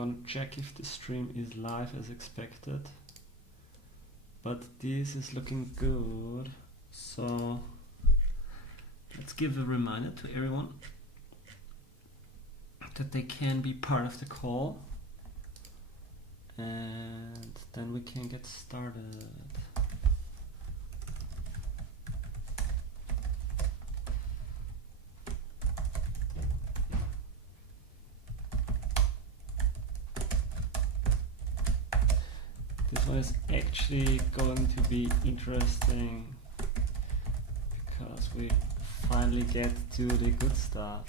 gonna check if the stream is live as expected. But this is looking good. So let's give a reminder to everyone that they can be part of the call. And then we can get started. This one is actually going to be interesting because we finally get to the good stuff.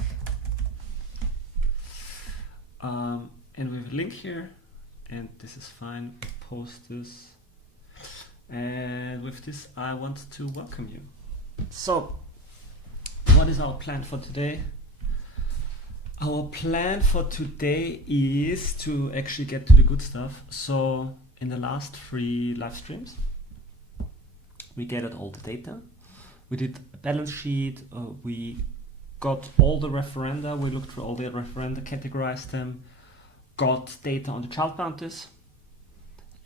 And we have a link here, and this is fine. Post this. And with this, I want to welcome you. So, what is our plan for today? Our plan for today is to actually get to the good stuff. So, in the last 3 live streams, we gathered all the data. We did a balance sheet. We got all the referenda. We looked through all the referenda, categorized them, got data on the child bounties.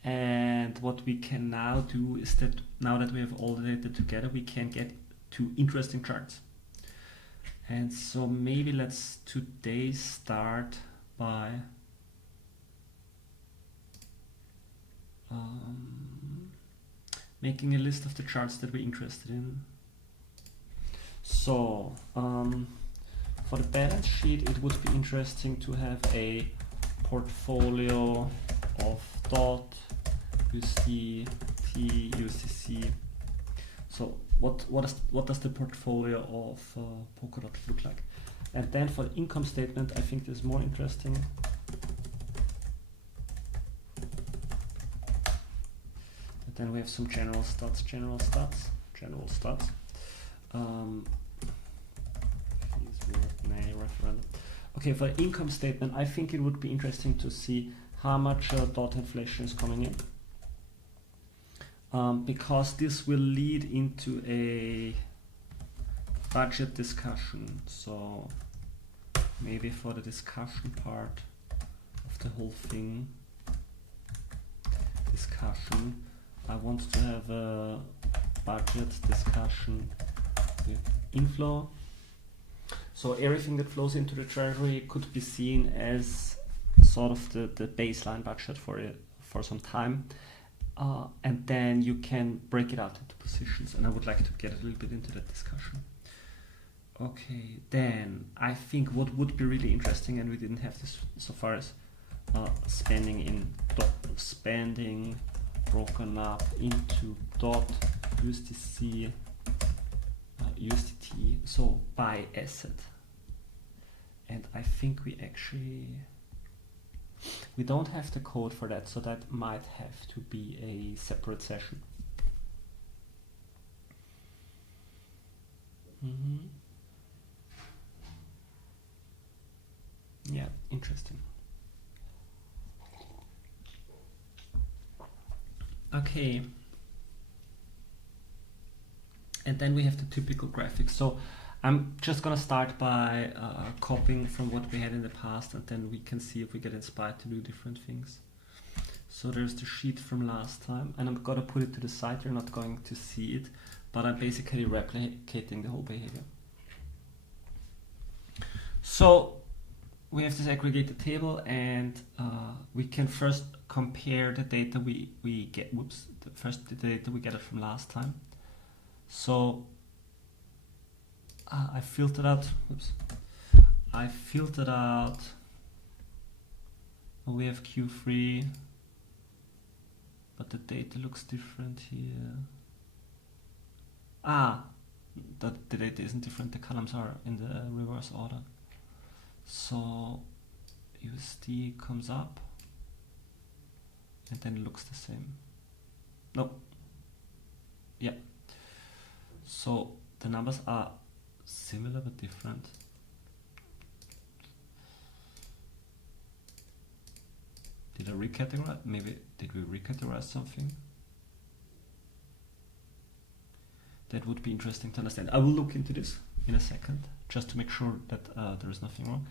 And what we can now do is that now that we have all the data together, we can get to interesting charts. And so maybe let's today start by making a list of the charts that we're interested in. So for the balance sheet, it would be interesting to have a portfolio of DOT, USD, T, USDC. So what does the portfolio of Polkadot look like? And then for the income statement, I think this is more interesting. Then we have some general stats. Okay, for the income statement, I think it would be interesting to see how much DOT inflation is coming in. Because this will lead into a budget discussion. So maybe for the discussion part of the whole thing, I want to have a budget discussion with inflow. So everything that flows into the treasury could be seen as sort of the baseline budget for some time. And then you can break it out into positions. And I would like to get a little bit into that discussion. Okay, then I think what would be really interesting, and we didn't have this so far, is spending broken up into DOT, USDC, USDT, so by asset. And I think we don't have the code for that, so that might have to be a separate session. Yeah, interesting. Okay, and then we have the typical graphics. So I'm just gonna start by copying from what we had in the past, and then we can see if we get inspired to do different things. So there's the sheet from last time, and I'm gonna put it to the side. You're not going to see it, but I'm basically replicating the whole behavior. So we have this aggregated table, and we can first compare the data we get. The data we gathered from last time. So I filtered out. Well, we have Q3, but the data looks different here. The data isn't different. The columns are in the reverse order. So USD comes up, and then it looks the same. Nope. Yeah. So the numbers are similar but different. Did I recategorize? Maybe did we recategorize something? That would be interesting to understand. I will look into this in a second, just to make sure that there is nothing wrong.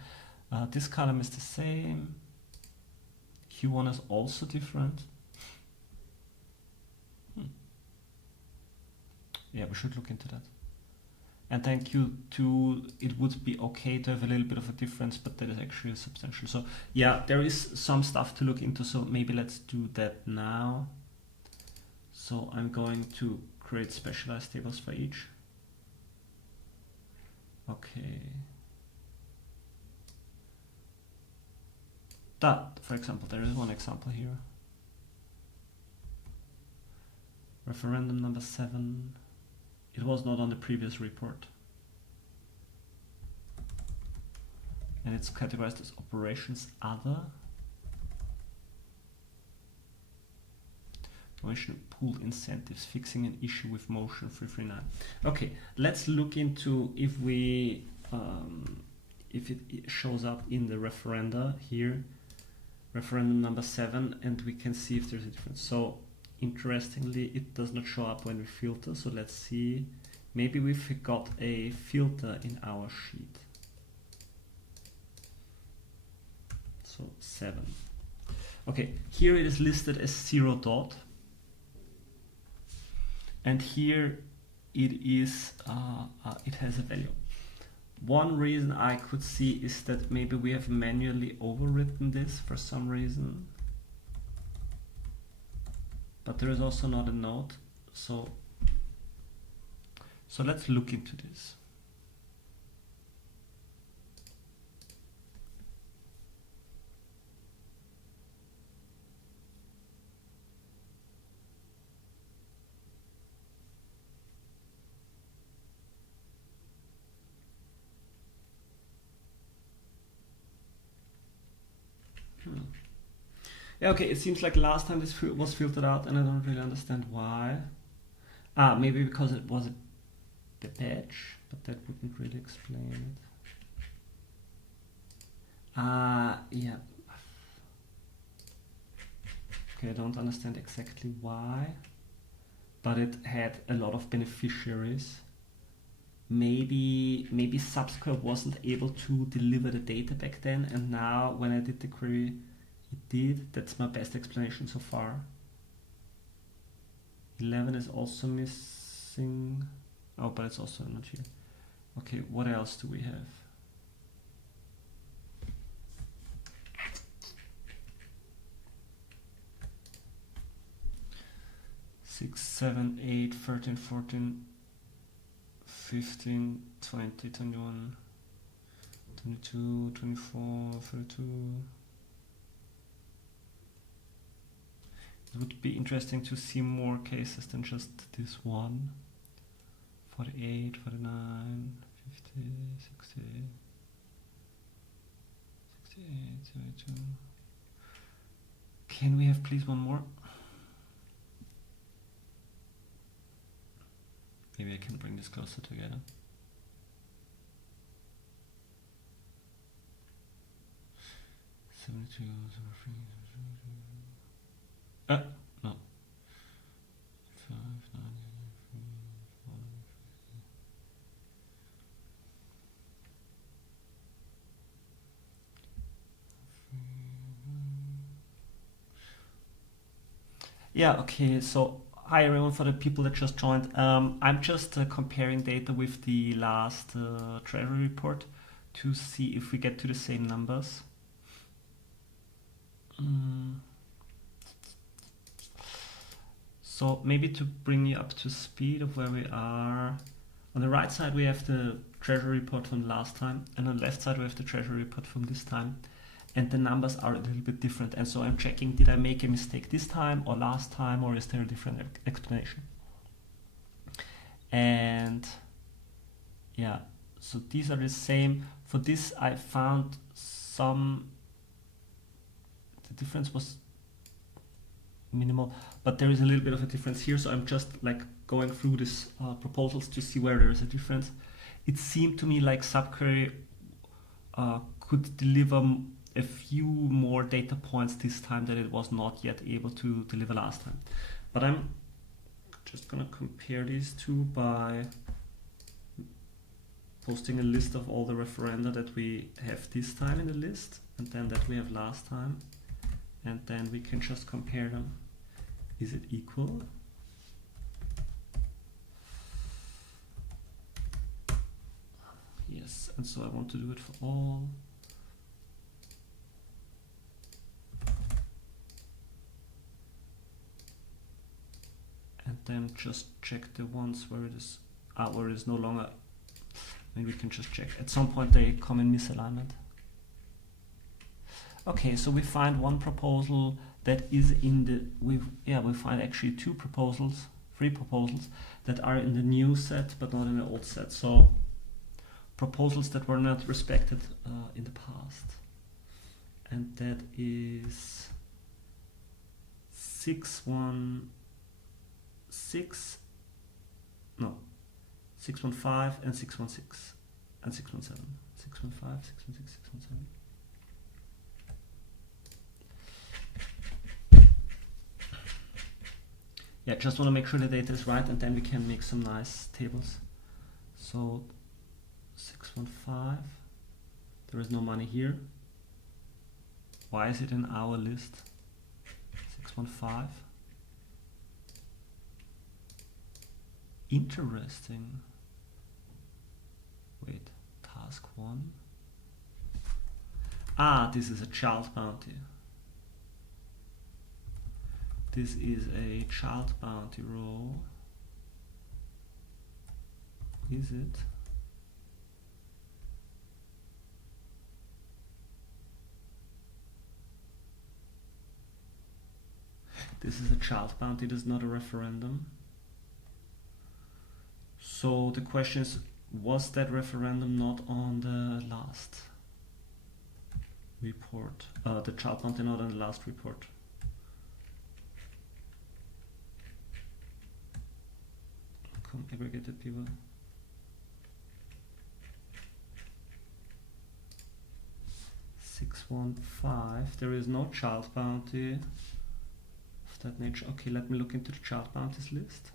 This column is the same. Q1 is also different. Yeah, we should look into that. And then Q2, it would be okay to have a little bit of a difference, but that is actually substantial. So yeah, there is some stuff to look into, so maybe let's do that now. So I'm going to create specialized tables for each. Okay. That, for example, there is one example here. Referendum number 7. It was not on the previous report. And it's categorized as operations other. Motion pool incentives, fixing an issue with motion 339. Okay, let's look into if we if it shows up in the referenda here, referendum number 7, and we can see if there's a difference. So interestingly, it does not show up when we filter. So let's see. Maybe we've got a filter in our sheet. So 7. Okay, here it is listed as 0 dot. And here it is, it has a value. One reason I could see is that maybe we have manually overwritten this for some reason. But there is also not a note. So let's look into this. Yeah, okay, it seems like last time this was filtered out and I don't really understand why. Maybe because it was the patch, but that wouldn't really explain it. Yeah. Okay, I don't understand exactly why, but it had a lot of beneficiaries. Maybe Subscribe wasn't able to deliver the data back then, and now when I did the query, it did. That's my best explanation so far. 11 is also missing. Oh, but it's also not here. Okay, what else do we have? Six, 7, 8, 13, 14, 15, 20, 21, 22, 24, 32. It would be interesting to see more cases than just this one. 48, 49, 50, 60, 68, 72. Can we have please one more? Maybe I can bring this closer together. No. 5, 9, 3, 4, 3. Yeah, okay, so hi everyone, for the people that just joined. I'm just comparing data with the last Treasury report to see if we get to the same numbers. So maybe to bring you up to speed of where we are. On the right side we have the Treasury report from last time, and on the left side we have the Treasury report from this time. And the numbers are a little bit different, and so I'm checking, did I make a mistake this time or last time, or is there a different explanation? And yeah, so these are the same. For this I found the difference was minimal, but there is a little bit of a difference here, so I'm just like going through these proposals to see where there is a difference. It seemed to me like subquery could deliver a few more data points this time that it was not yet able to deliver last time. But I'm just gonna compare these two by posting a list of all the referenda that we have this time in the list, and then that we have last time, and then we can just compare them. Is it equal? Yes, and so I want to do it for all. And then just check the ones where it is where it is no longer. Maybe we can just check. At some point they come in misalignment. Okay, so we find one proposal that is in the we find actually three proposals that are in the new set but not in the old set. So proposals that were not respected in the past, and that is 615 and 616 and 617. 615, 616, 617. Yeah, just want to make sure the data is right, and then we can make some nice tables. So 615, there is no money here. Why is it in our list? 615. Interesting. Wait, task 1. This is a child bounty. This is a child bounty row. Is it? This is a child bounty, this is not a referendum. So the question is, was that referendum not on the last report? The child bounty not on the last report. Come, aggregated people. There is no child bounty of that nature. Okay, let me look into the child bounties list.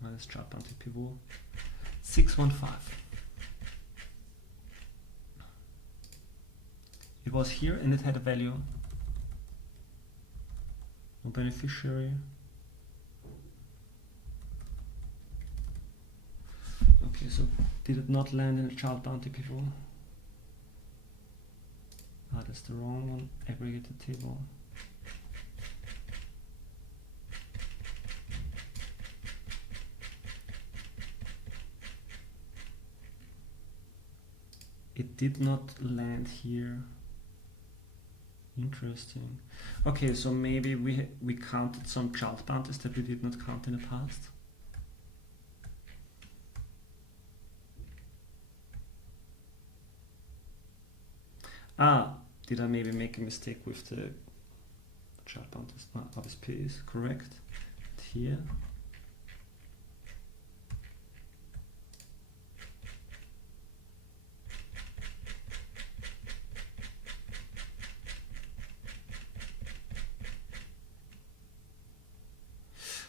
Minus child bounty pivot 615. It was here and it had a value. No beneficiary. Okay, so did it not land in a child bounty pivot? That's the wrong one. Aggregated table. It did not land here. Interesting. Okay, so maybe we counted some child bounties that we did not count in the past. Did I maybe make a mistake with the child bounties? RSP is correct. Here.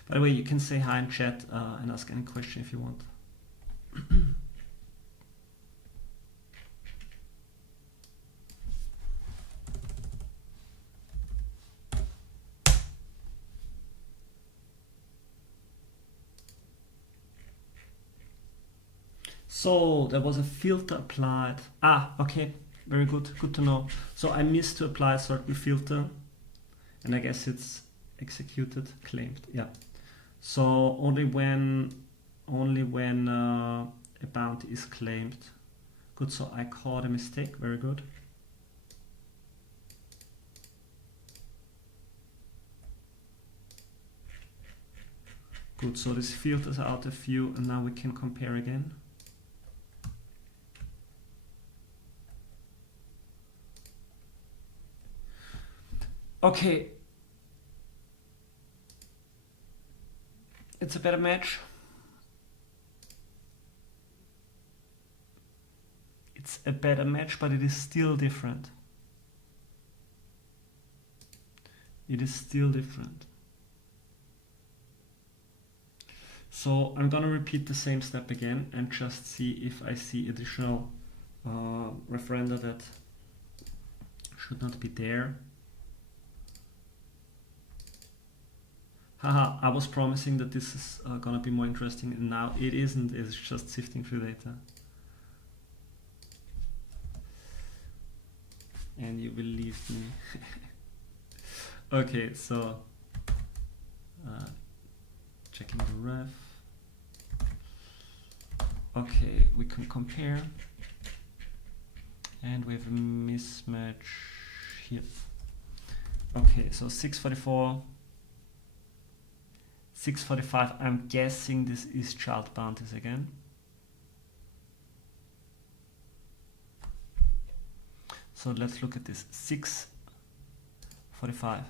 By the way, you can say hi in chat and ask any question if you want. So there was a filter applied. Okay, very good, good to know. So I missed to apply a certain filter, and I guess it's executed, claimed. Yeah. So only when a bounty is claimed. Good. So I caught a mistake. Very good. Good. So this filters out a few, and now we can compare again. Okay. It's a better match. It's a better match, but it is still different. It is still different. So I'm gonna repeat the same step again and just see if I see additional referenda that should not be there. Haha, I was promising that this is gonna be more interesting, and now it isn't. It's just sifting through data. And you believe me. Okay, so checking the ref. Okay, we can compare, and we have a mismatch here. Okay, so 644, 645. I'm guessing this is child bounties again. So let's look at this. 645.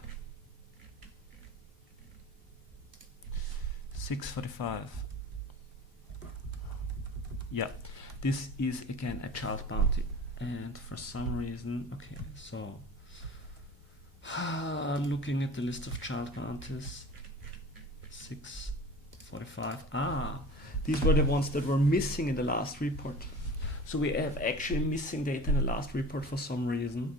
645. Yeah, this is again a child bounty, and for some reason, okay, so looking at the list of child bounties, 645. These were the ones that were missing in the last report. So we have actually missing data in the last report for some reason,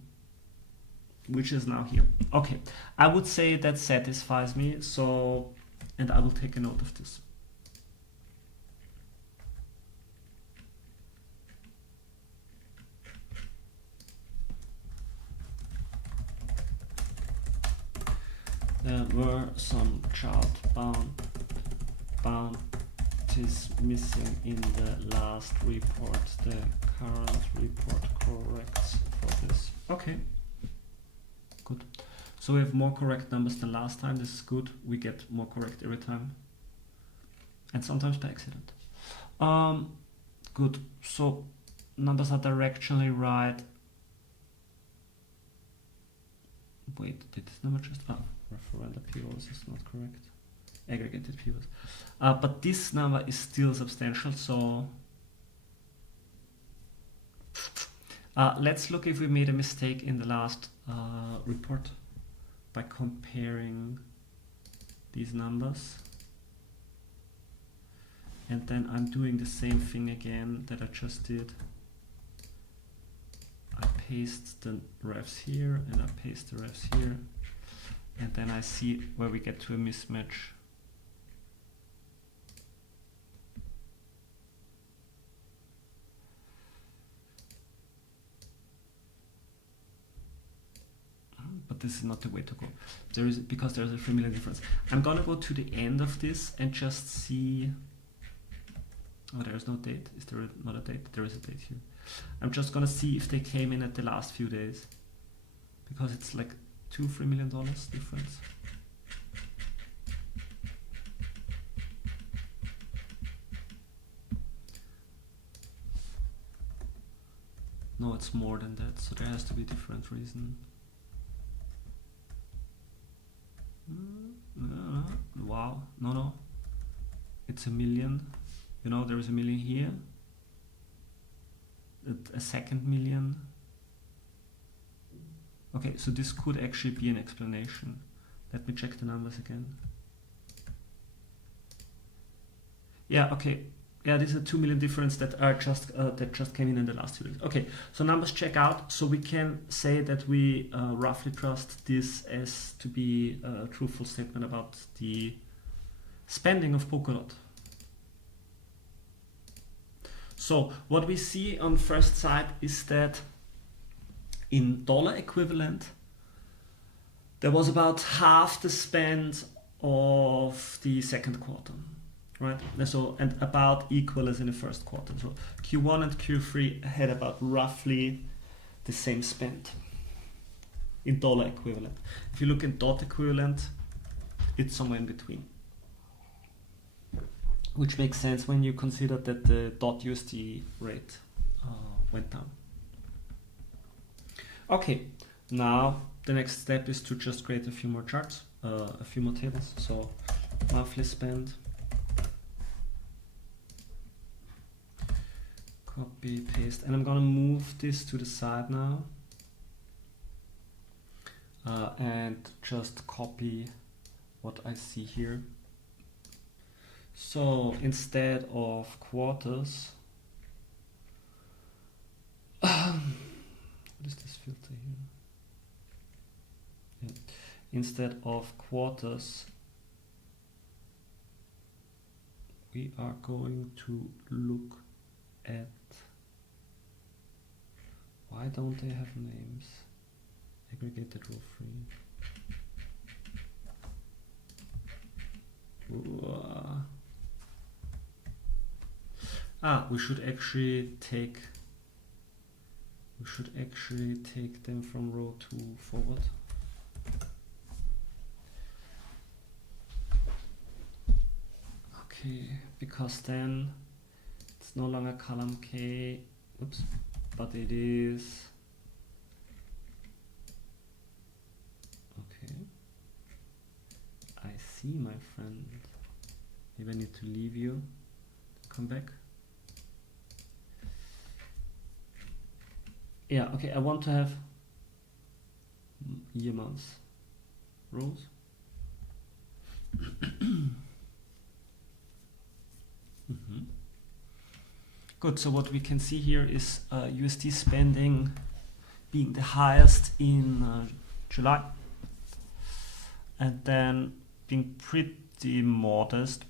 which is now here. Okay, I would say that satisfies me. So, and I will take a note of this. There were some child bounties missing in the last report. The current report corrects for this. Okay, good. So we have more correct numbers than last time. This is good. We get more correct every time, and sometimes by accident. Good. So numbers are directionally right. Wait, did this number just... referenda POs is not correct. Aggregated POs. But this number is still substantial, so... let's look if we made a mistake in the last report by comparing these numbers. And then I'm doing the same thing again that I just did. I paste the refs here and I paste the refs here. And then I see where we get to a mismatch. But this is not the way to go. Because there's a 3 million difference. I'm gonna go to the end of this and just see. Oh, there's no date. Is there not a date? There is a date here. I'm just gonna see if they came in at the last few days, because it's like $2-3 million difference. No, it's more than that, so there has to be a different reason. Wow, no, it's 1 million. You know, there is 1 million here, a second million. Okay, so this could actually be an explanation. Let me check the numbers again. Yeah, okay. Yeah, this is a 2 million difference that are just came in the last 2 days. Okay, so numbers check out. So we can say that we roughly trust this as to be a truthful statement about the spending of Polkadot. So what we see on first sight is that in dollar equivalent, there was about half the spend of the second quarter, right? So, and about equal as in the first quarter. So Q1 and Q3 had about roughly the same spend in dollar equivalent. If you look in dot equivalent, it's somewhere in between, which makes sense when you consider that the .USD rate went down. Okay, now the next step is to just create a few more charts, a few more tables. So monthly spend, copy, paste, and I'm gonna move this to the side now and just copy what I see here. So instead of quarters, filter here. Yeah. Instead of quarters, we are going to look at, why don't they have names? Aggregated row 3. We should actually take them from row 2 forward. Okay, because then it's no longer column K, oops, but it is, okay, I see, my friend. Maybe I need to leave you to come back. Yeah, okay, I want to have year months rows. Good, so what we can see here is USD spending being the highest in July, and then being pretty modest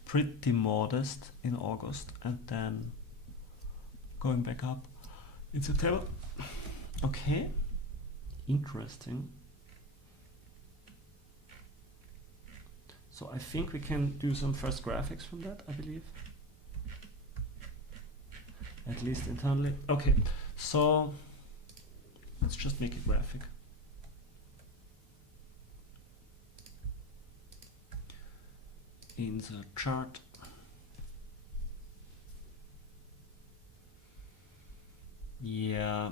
in August, and then going back up in September. Okay, interesting. So I think we can do some first graphics from that, I believe. At least internally. Okay, so let's just make a graphic. Insert chart. Yeah.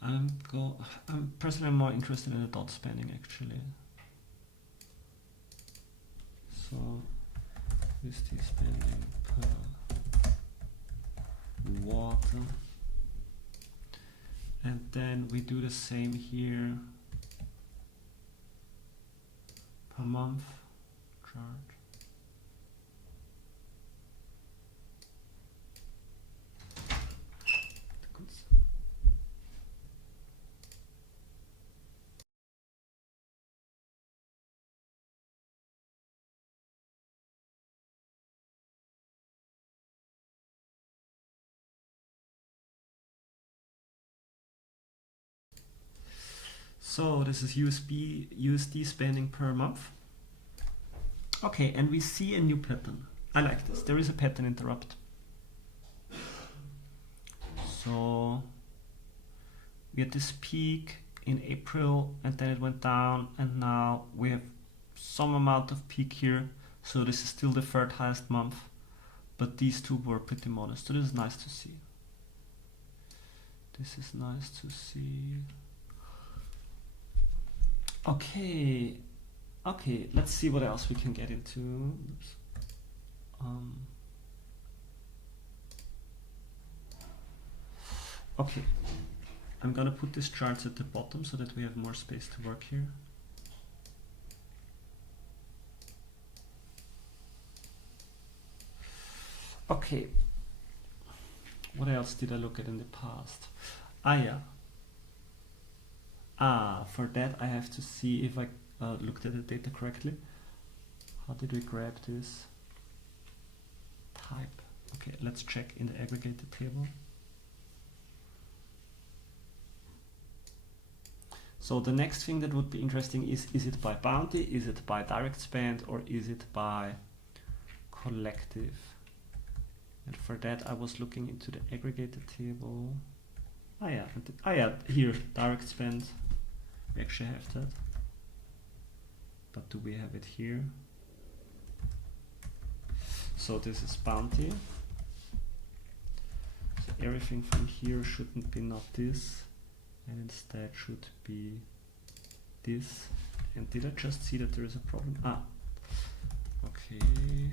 I'm personally more interested in the dot spending actually. So USD spending per water, and then we do the same here per month chart. So this is USD spending per month. Okay, and we see a new pattern. I like this. There is a pattern interrupt. So we had this peak in April, and then it went down, and now we have some amount of peak here. So this is still the third highest month, but these two were pretty modest. So this is nice to see. This is nice to see. Okay, let's see what else we can get into. Okay, I'm gonna put these charts at the bottom so that we have more space to work here. Okay, what else did I look at in the past? For that I have to see if I looked at the data correctly. How did we grab this type? Okay, let's check in the aggregated table. So the next thing that would be interesting is it by bounty, is it by direct spend, or is it by collective? And for that I was looking into the aggregated table. Here, direct spend. We actually have that. But do we have it here? So this is bounty. So everything from here shouldn't be not this, and instead should be this. And did I just see that there is a problem? Okay.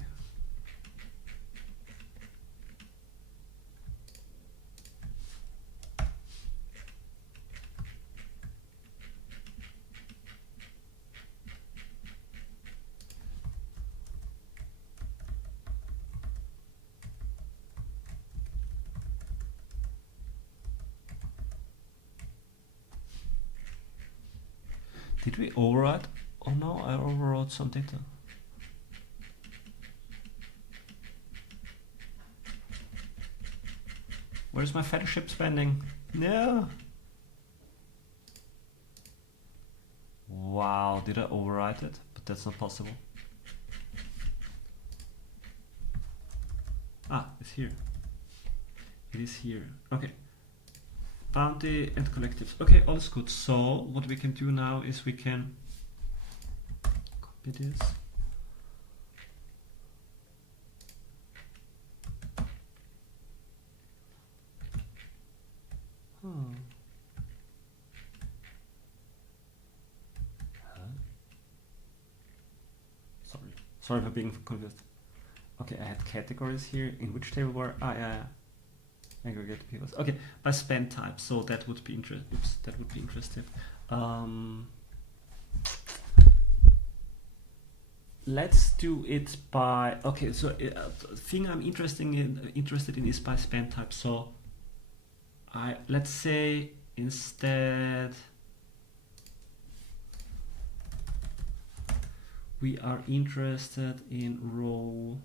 Did we override? Oh no, I overrode some data. Where's my fellowship spending? No. Wow, did I overwrite it? But that's not possible. Ah, it's here. It is here. Okay. Bounty and collectives. Okay, all is good. So what we can do now is we can copy this. Sorry for being confused. Okay, I had categories here. In which table were? Ah, yeah. Aggregate peoples. Okay, by spend type. So that would be interesting. Let's do it by. Okay, so the thing I'm interested in is by spend type. So let's say instead we are interested in row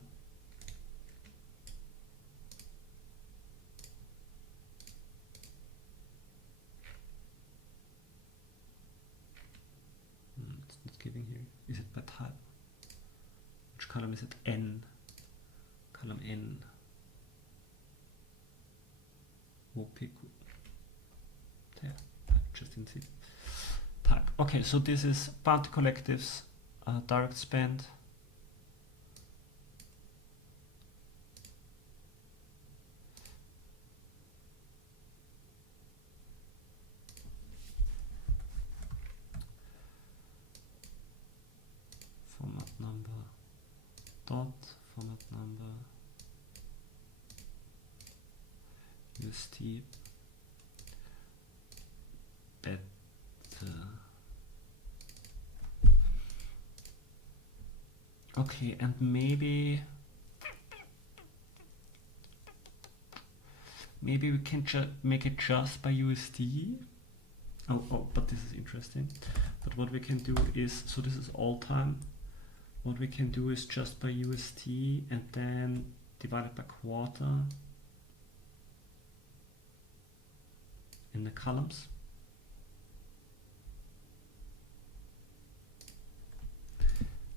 it's not giving here. Is it by type? Which column is it? N. Column N. OPQ. Yeah, I just didn't see. Type. Okay, so this is bounty collectives. Direct spend. Format number dot format number UST better. Okay, and maybe we can make it just by USD. Oh, but this is interesting. But what we can do is, so this is all time. What we can do is just by USD and then divide it by quarter in the columns.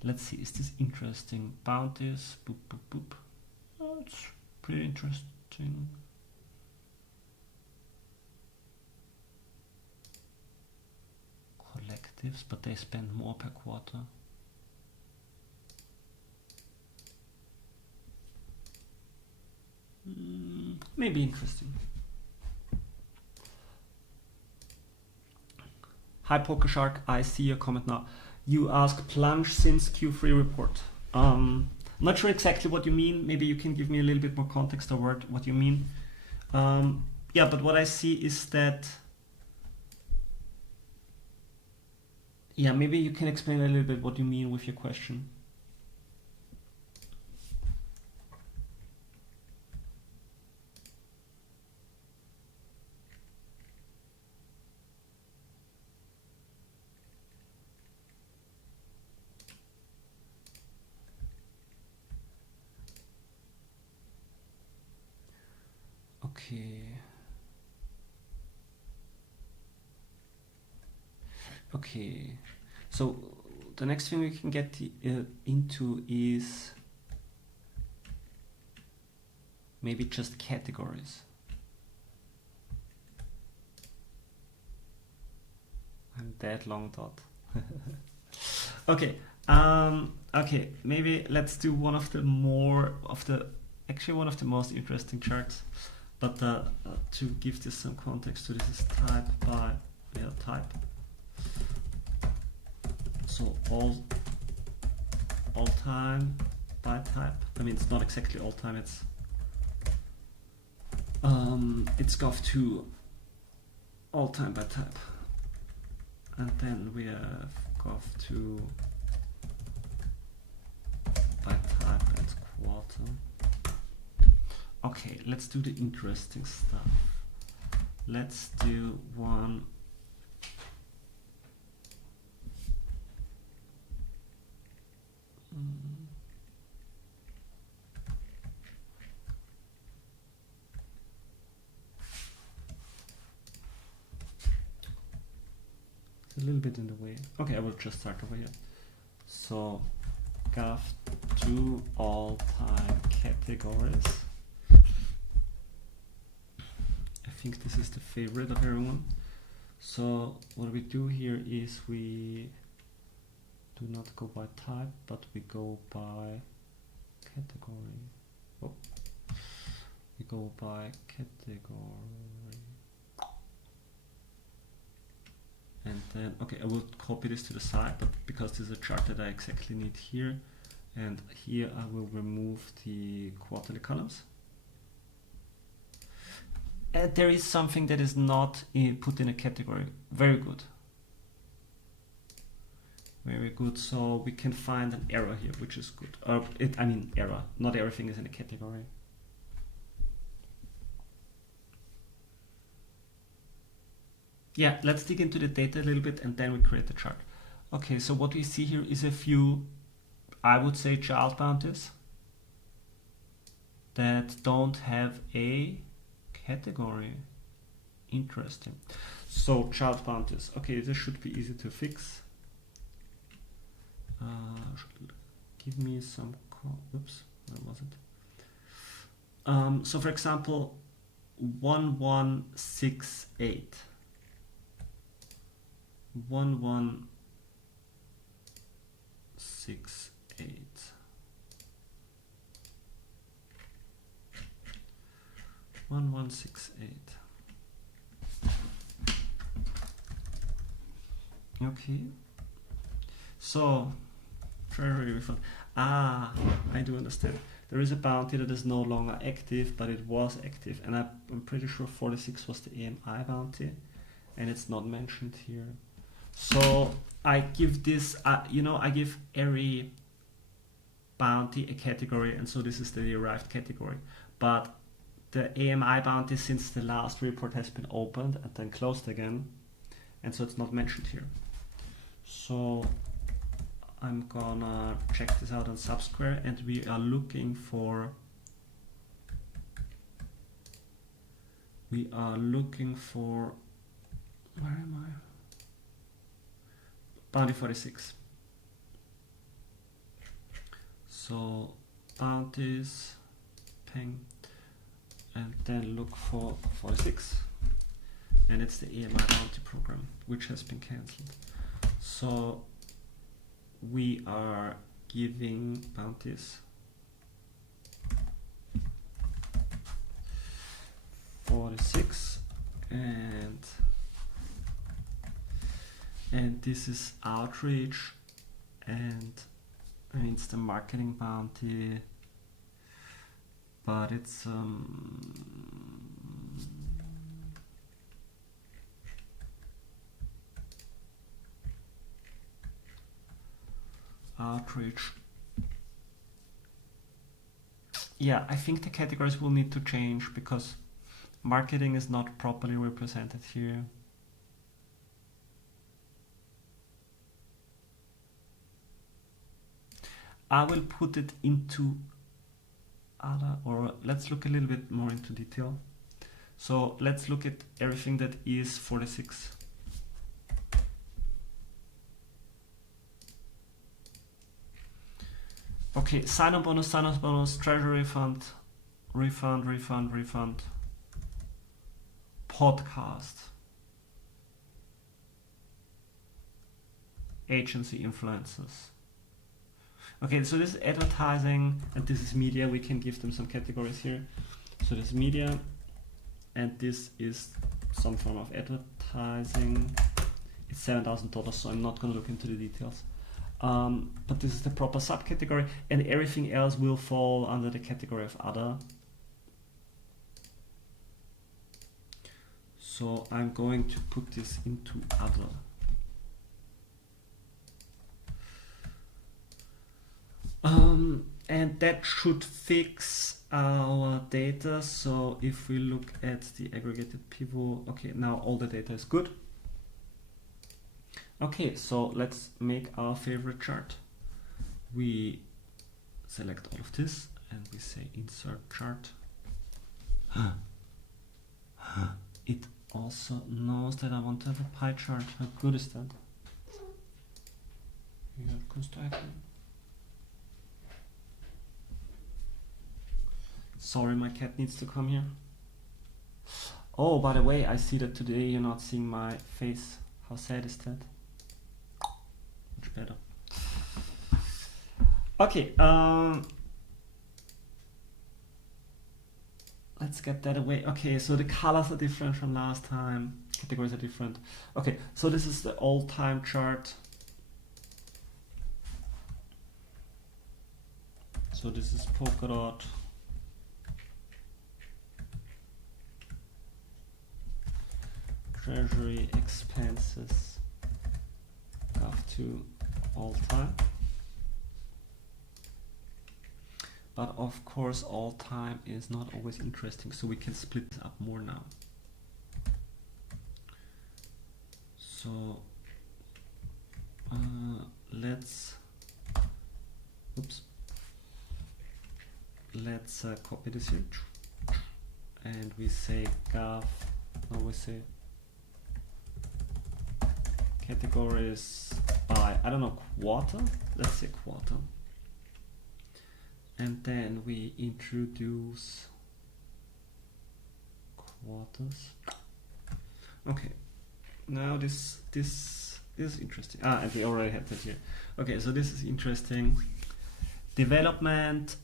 Let's see, is this interesting? Bounties, boop, boop, boop. Oh, it's pretty interesting. Collectives, but they spend more per quarter. Maybe interesting. Hi Poker Shark, I see your comment now. You ask plunge since Q3 report. Not sure exactly what you mean. Maybe you can give me a little bit more context or what you mean. Yeah, but what I see is that. Yeah, maybe you can explain a little bit what you mean with your question. Okay, so the next thing we can get into is maybe just categories. I'm dead long dot. Okay, okay, maybe let's do one of the most interesting charts. But to give this some context, so this is type by type. So all time by type. I mean, it's not exactly all time. It's gov2 all time by type, and then we have gov2 by type and quarter. Okay, let's do the interesting stuff. Let's do one It's a little bit in the way. Okay, I will just start over here. So gov to all-time categories. I think this is the favorite of everyone. So what we do here is we do not go by type, but we go by category. Oh. We go by category. And then, okay, I will copy this to the side, but because this is a chart that I exactly need here, and here I will remove the quarterly columns. And there is something that is not put in a category. Very good. Very good. So we can find an error here, which is good. I mean error. Not everything is in a category. Yeah, let's dig into the data a little bit and then we create the chart. Okay, so what we see here is a few, I would say, child bounties that don't have a category. Interesting. So child bounties. Okay, this should be easy to fix. Give me some. Oops, where was it? So for example, 1168. 1168. 1168. Okay. So, Treasury refund. I do understand. There is a bounty that is no longer active, but it was active, and I'm pretty sure 46 was the AMI bounty, and it's not mentioned here. So I give this, I give every bounty a category, and so this is the derived category. But the AMI bounty, since the last report has been opened and then closed again, and so it's not mentioned here. So I'm gonna check this out on Subsquare, and we are looking for where am I? Bounty 46. So bounties, ping, and then look for 46, and it's the AMI bounty program, which has been cancelled. So we are giving bounties 46, and this is outreach, and it's the marketing bounty, but it's outreach. Yeah, I think the categories will need to change because marketing is not properly represented here. I will put it into other, or let's look a little bit more into detail. So let's look at everything that is 46. Okay, sign-on bonus, treasury refund, podcast, agency influencers. Okay, so this is advertising and this is media. We can give them some categories here. So this is media, and this is some form of advertising. It's $7,000, so I'm not going to look into the details. But this is the proper subcategory, and everything else will fall under the category of other. So I'm going to put this into other. And that should fix our data. So if we look at the aggregated pivot, okay, now all the data is good. Okay, so let's make our favorite chart. We select all of this and we say insert chart. It also knows that I want to have a pie chart. How good is that? Here, construction. Sorry, my cat needs to come here. Oh, by the way, I see that today you're not seeing my face. How sad is that? Much better. Okay, let's get that away. Okay, so the colors are different from last time. Categories are different. Okay, so this is the all-time chart. So this is Polkadot. Treasury expenses up to all time. But of course, all time is not always interesting, so we can split this up more now. So let's copy this here, and we say gov. No, we say categories by, I don't know, quarter. Let's say quarter. And then we introduce quarters. Okay, now this is interesting. And we already had that here. Okay, so this is interesting. Development,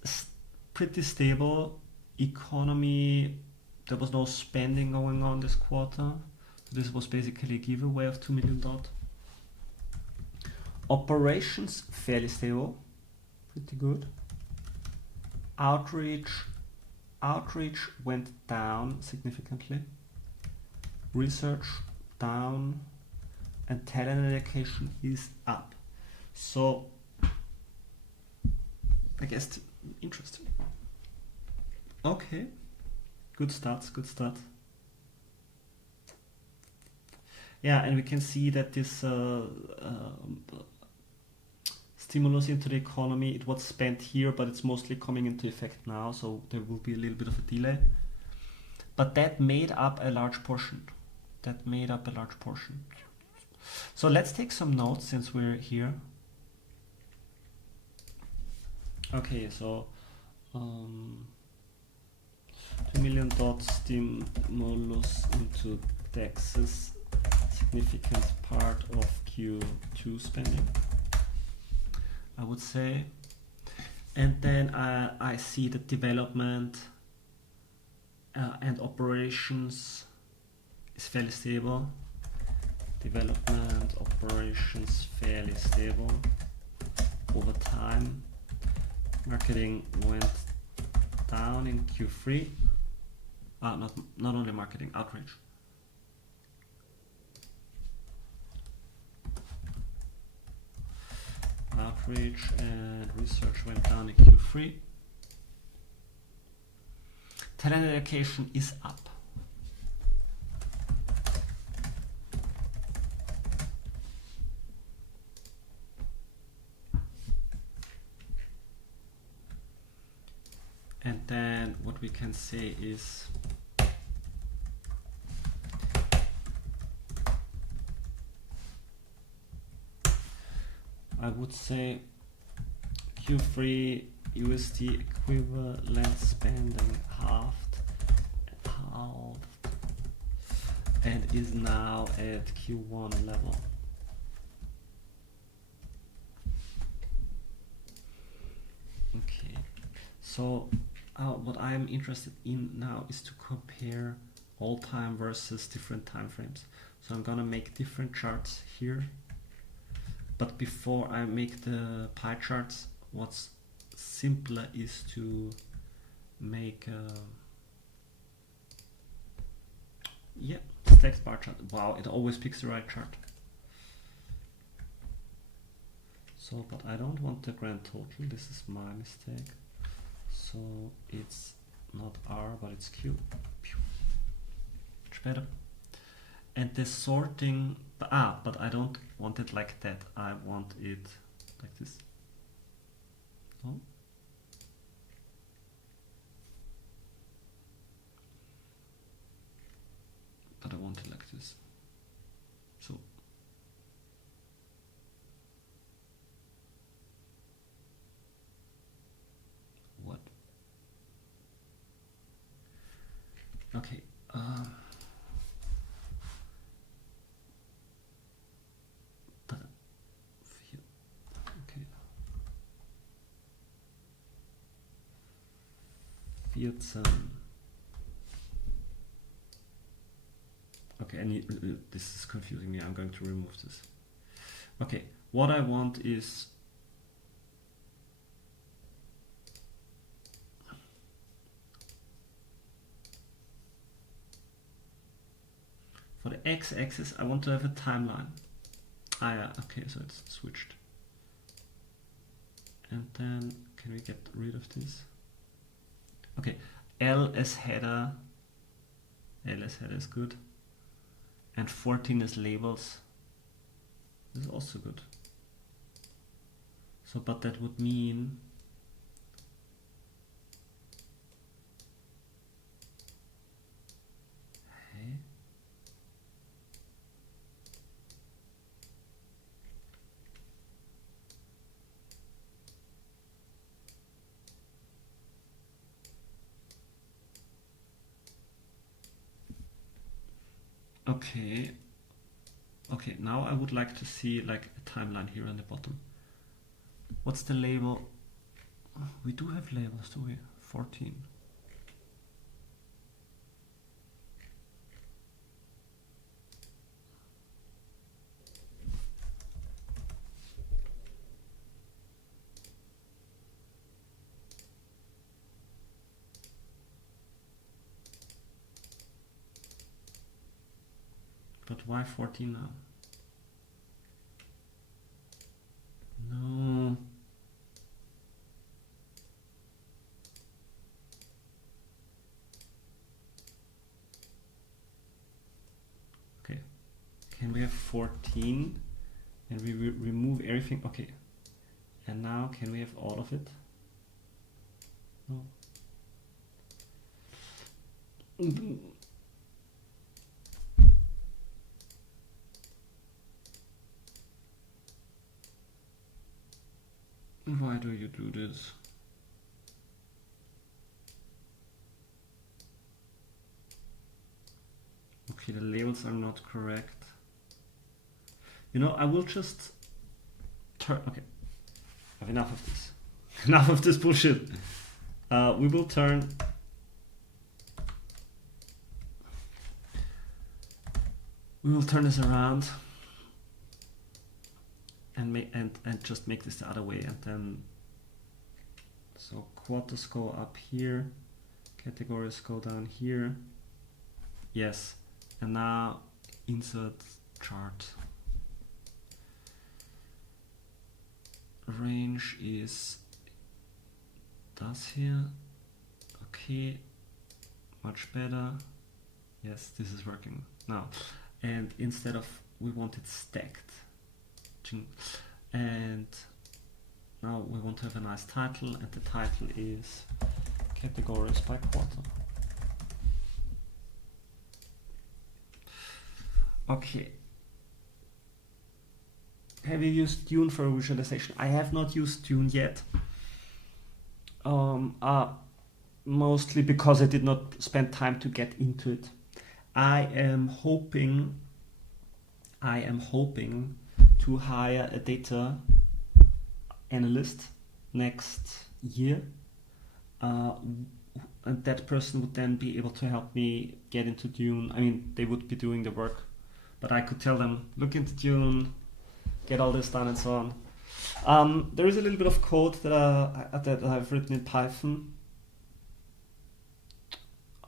pretty stable. Economy, there was no spending going on this quarter. So this was basically a giveaway of $2 million. Operations, fairly stable, pretty good. Outreach went down significantly. Research down, and talent education is up. So I guess interesting. Okay, good start. Yeah, and we can see that this stimulus into the economy, it was spent here, but it's mostly coming into effect now, so there will be a little bit of a delay. But that made up a large portion. So let's take some notes since we're here. Okay, so $2 million stimulus into Texas, significant part of Q2 spending, I would say. And then I see the development and operations is fairly stable. Development, operations, fairly stable over time. Marketing went down in Q3. Not only marketing, outreach. Outreach and research went down in Q3. Talent education is up. And then what we can say is I would say Q3 USD equivalent spending halved and is now at Q1 level. Okay, so what I'm interested in now is to compare all time versus different time frames. So I'm gonna make different charts here. But before I make the pie charts, what's simpler is to make stacked bar chart. Wow, it always picks the right chart. So, but I don't want the grand total. This is my mistake. So it's not R, but it's Q. Much better. And the sorting, but I don't want it like that. I want it like this. No? But I want it like this. So Okay. Okay. 14. Okay, this is confusing me. I'm going to remove this. Okay, what I want is for the x-axis, I want to have a timeline. Ah, yeah, okay, so it's switched. And then, can we get rid of this? Okay, L as header is good. And 14 as labels. This is also good. So, but that would mean okay. Okay, now I would like to see like a timeline here on the bottom. What's the label? We do have labels, do we? 14. But why 14 now? No. Okay. Can we have 14 and we remove everything? Okay. And now can we have all of it? No. Why do you do this? Okay, the labels are not correct. You know, I will just turn. Okay, I have enough of this. Enough of this bullshit. We will turn. We will turn this around and just make this the other way, and then so quarters go up here, categories go down here. Yes, and now insert chart. Range is das here. Okay, much better. Yes, this is working now. And instead of, we want it stacked. And now we want to have a nice title, and the title is categories by quarter. Okay. Have you used Dune for visualization? I have not used Dune yet. Mostly because I did not spend time to get into it. I am hoping to hire a data analyst next year, and that person would then be able to help me get into Dune. I mean, they would be doing the work, but I could tell them, look into Dune, get all this done, and so on. There is a little bit of code that I've written in Python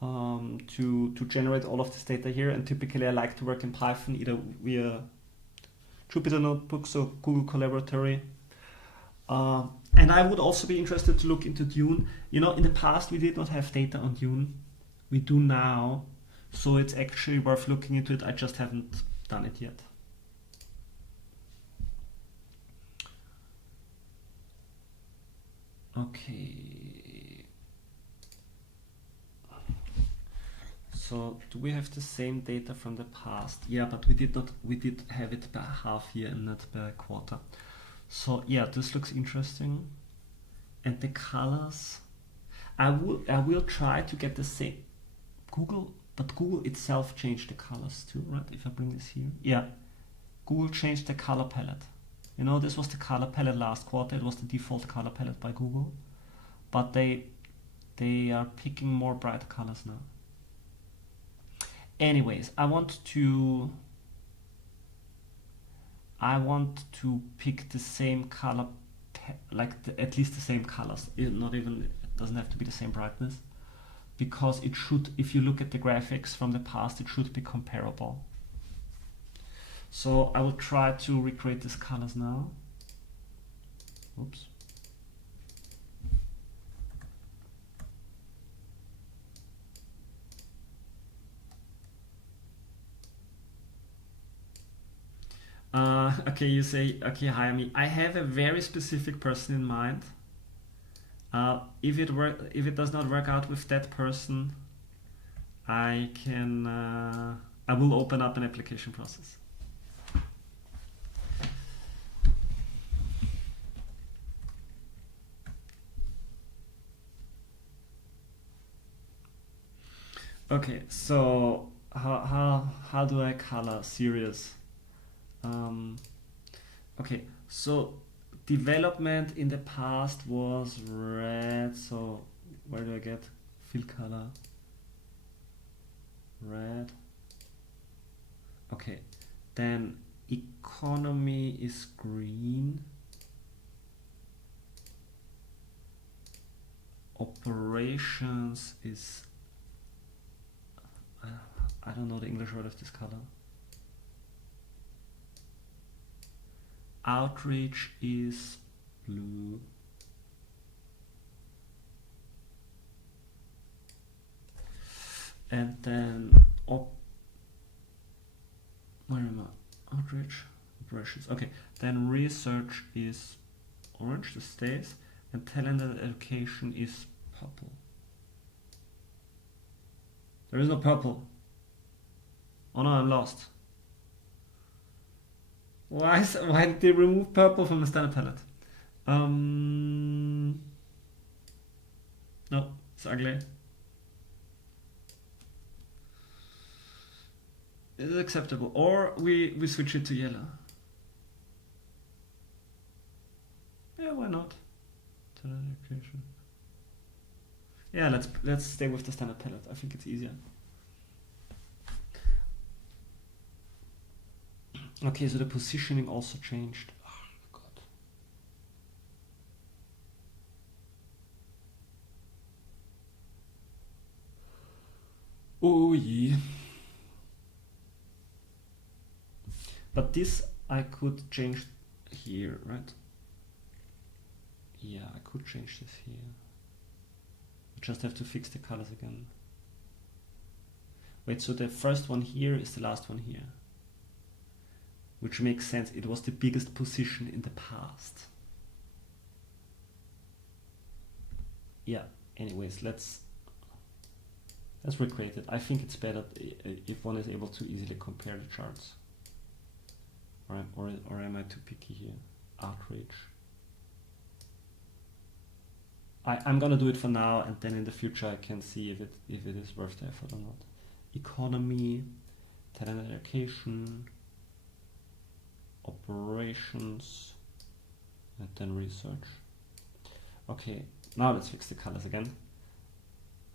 to generate all of this data here, and typically I like to work in Python either via Jupyter Notebooks or Google Collaboratory. And I would also be interested to look into Dune. You know, in the past we did not have data on Dune. We do now, so it's actually worth looking into it. I just haven't done it yet. Okay. So do we have the same data from the past? Yeah, but we did have it per half year and not per quarter. So yeah, this looks interesting. And the colors, I will try to get the same but Google itself changed the colors too, right? If I bring this here, yeah, Google changed the color palette. You know, this was the color palette last quarter. It was the default color palette by Google, but they are picking more bright colors now. Anyways, I want to pick the same color, at least the same colors. Not even, it doesn't have to be the same brightness, because it should, if you look at the graphics from the past, it should be comparable. So I will try to recreate these colors now. Oops. Okay, you say, okay, hire me. I have a very specific person in mind. If it does not work out with that person, I will open up an application process. Okay, so how do I color serious? Okay, so development in the past was red, so where do I get fill color? Red. Okay, then economy is green. Operations is, I don't know the English word of this color. Outreach is blue. And then where am I? Outreach, operations. Okay, then research is orange, this stays, and talent and education is purple. There is no purple. Oh no, I'm lost. Why did they remove purple from the standard palette? No, it's ugly. It's acceptable. Or we switch it to yellow. Yeah, why not? Yeah, let's stay with the standard palette. I think it's easier. Okay, so the positioning also changed. Oh, God. Oh, yeah. But this I could change here, right? Yeah, I could change this here. I just have to fix the colors again. Wait, so the first one here is the last one here. Which makes sense, it was the biggest position in the past. Yeah, anyways, let's recreate it. I think it's better if one is able to easily compare the charts. Or am I too picky here? Outreach. I'm gonna do it for now, and then in the future I can see if it is worth the effort or not. Economy, talent and education, operations, and then research. Okay, now let's fix the colors again.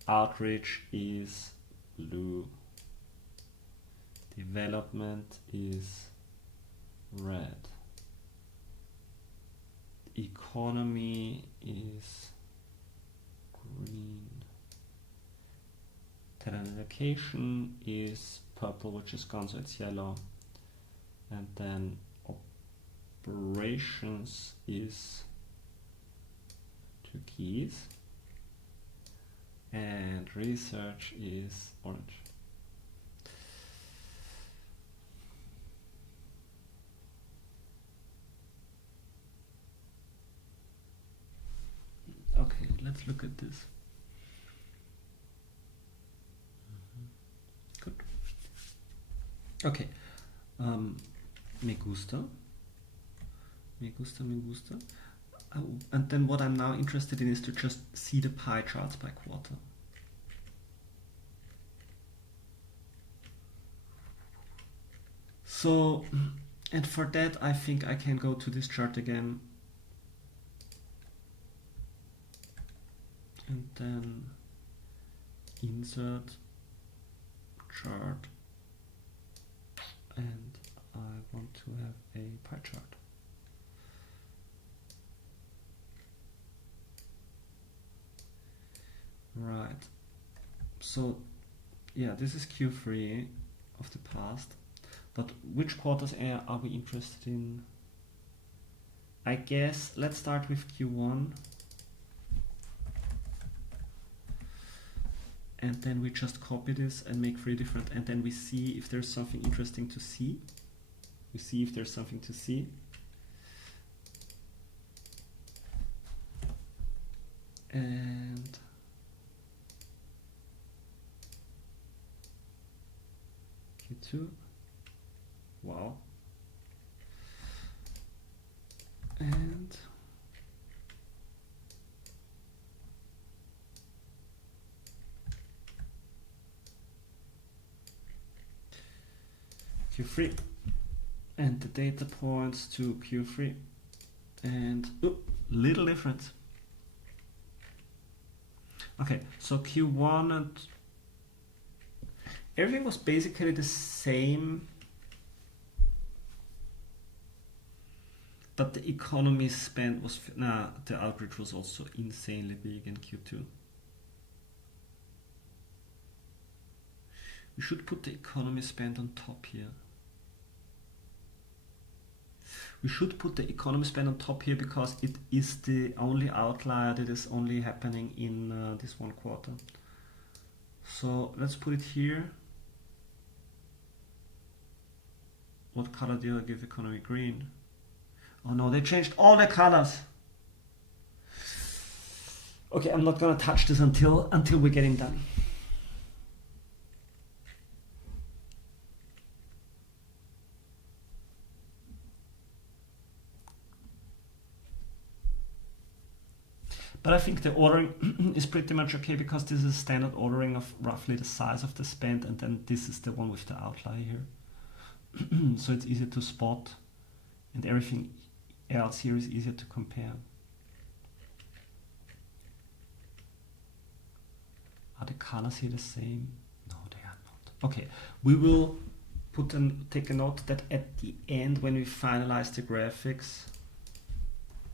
Outreach is blue. Development is red. Economy is green. Talent and education is purple, which is gone, so it's yellow. And then operations is turquoise. And research is orange. Okay, let's look at this. Good. Okay. Me gusta. Me gusta, me gusta. And then what I'm now interested in is to just see the pie charts by quarter. So, and for that I think I can go to this chart again and then insert chart, and I want to have a pie chart. Right, so yeah, this is Q3 of the past, but which quarters are we interested in? I guess let's start with Q1, and then we just copy this and make 3 different, and then we see if there's something interesting to see. We see if there's something to see. And Q2, wow. And Q3, and the data points to Q3, and little difference. Okay, so Q1 and everything was basically the same, but the economy spend was, the outreach was also insanely big in Q2. We should put the economy spend on top here. We should put the economy spend on top here because it is the only outlier that is only happening in this one quarter. So let's put it here. What color do I give economy? Green. Oh no, they changed all the colors. Okay, I'm not gonna touch this until we're getting done. But I think the ordering is pretty much okay because this is standard ordering of roughly the size of the spend, and then this is the one with the outlier here. So it's easier to spot, and everything else here is easier to compare. Are the colors here the same? No, they are not. Okay, we will take a note that at the end, when we finalize the graphics,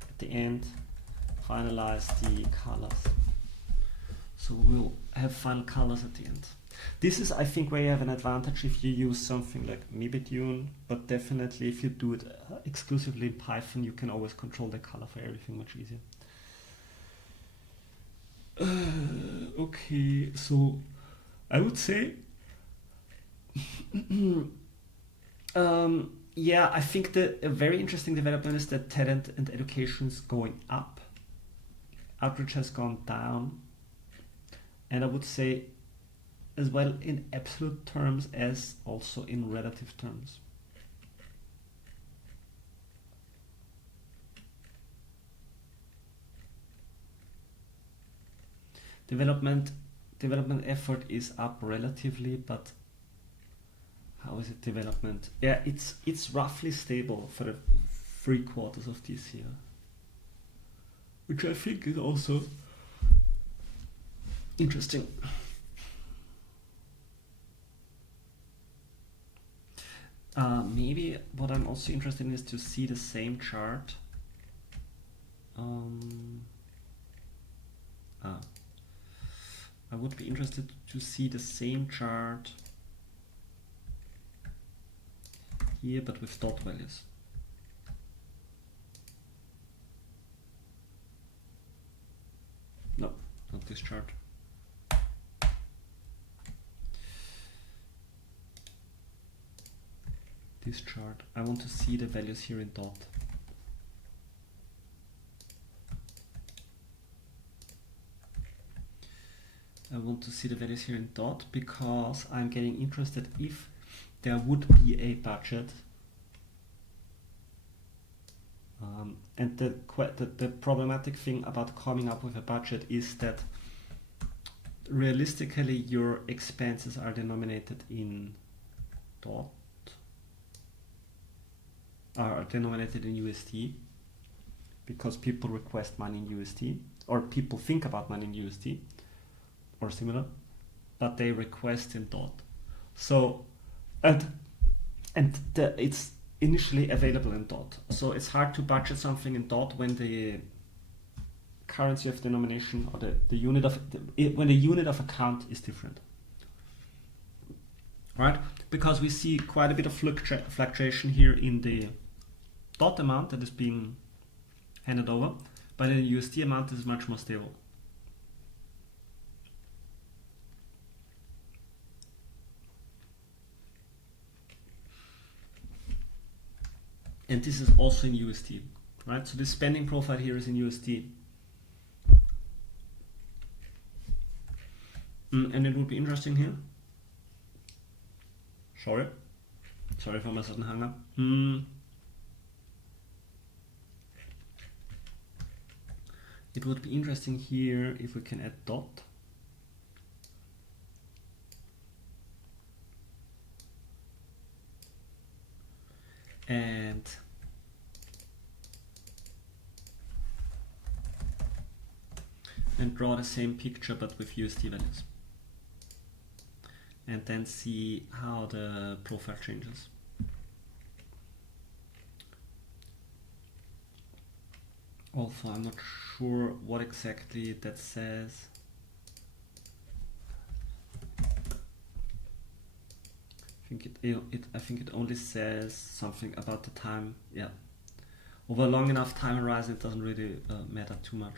at the end, finalize the colors. So we'll have final colors at the end. This is, I think, where you have an advantage if you use something like MibiDune, but definitely if you do it exclusively in Python, you can always control the color for everything much easier. Okay, so I would say, yeah, I think a very interesting development is that talent and education is going up. Outreach has gone down, and I would say as well in absolute terms as also in relative terms. Development effort is up relatively, but how is it development? Yeah, it's roughly stable for the 3 quarters of this year, which I think is also interesting. Maybe what I'm also interested in is to see the same chart. I would be interested to see the same chart here, but with dot values. No, not this chart. This chart. I want to see the values here in dot. I want to see the values here in dot because I'm getting interested if there would be a budget. And the problematic thing about coming up with a budget is that realistically your expenses are denominated in dot. are denominated in USD because people request money in USD, or people think about money in USD or similar, but they request in DOT. So, it's initially available in DOT. So it's hard to budget something in DOT when the currency of denomination, or the unit of when the unit of account is different, right? Because we see quite a bit of fluctuation here in the DOT amount that is being handed over, but in the USD amount is much more stable. And this is also in USD, right? So the spending profile here is in USD. And it would be interesting here. Sorry for my sudden hang-up. It would be interesting here if we can add DOT. And draw the same picture but with USD values. And then see how the profile changes. Also, I'm not sure what exactly that says. I think it only says something about the time. Yeah, over a long enough time horizon, it doesn't really matter too much.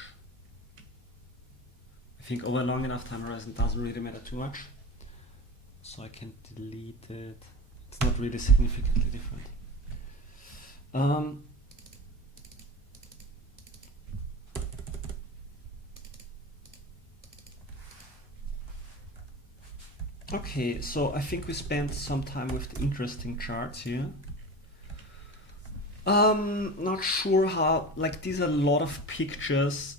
I think over a long enough time horizon doesn't really matter too much. So I can delete it. It's not really significantly different. Okay, so I think we spent some time with the interesting charts here. Not sure how, like, these are a lot of pictures.